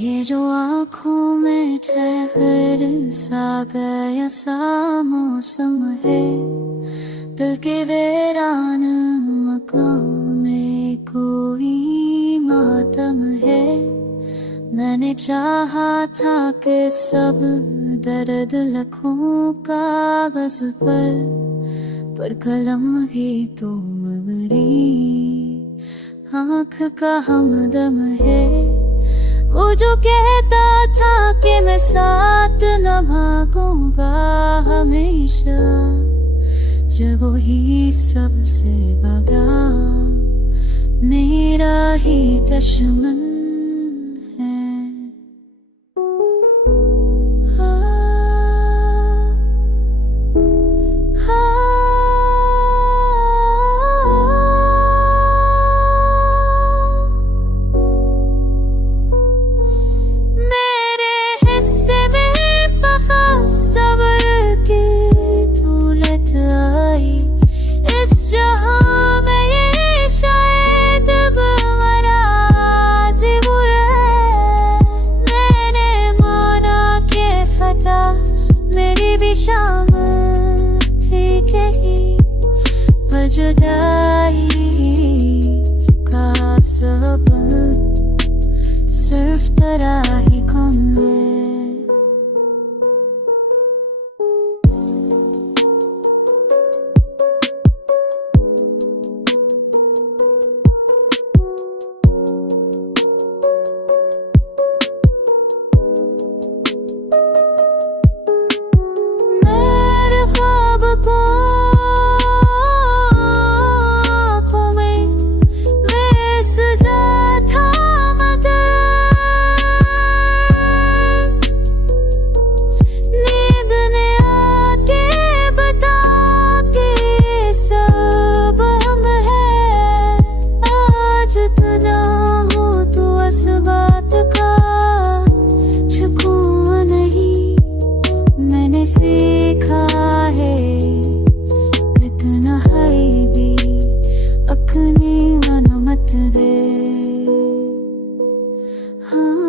ये जो आँखों में ठहर सा गया सा मौसम है, दिल के वीरान मकाम में कोई मातम है। मैंने चाहा था कि सब दर्द लिखूं कागज पर कलम ही तो मेरी आँख का हमदम है। वो जो कहता था कि मैं साथ न भागूंगा हमेशा, जब वो ही सबसे भागा मेरा ही दुश्मन है। शाम थी कहीं पर जुदाई का सबब सिर्फ तेरा ही गम है। सीखा है कितना है भी अपनी मन मत दे। हाँ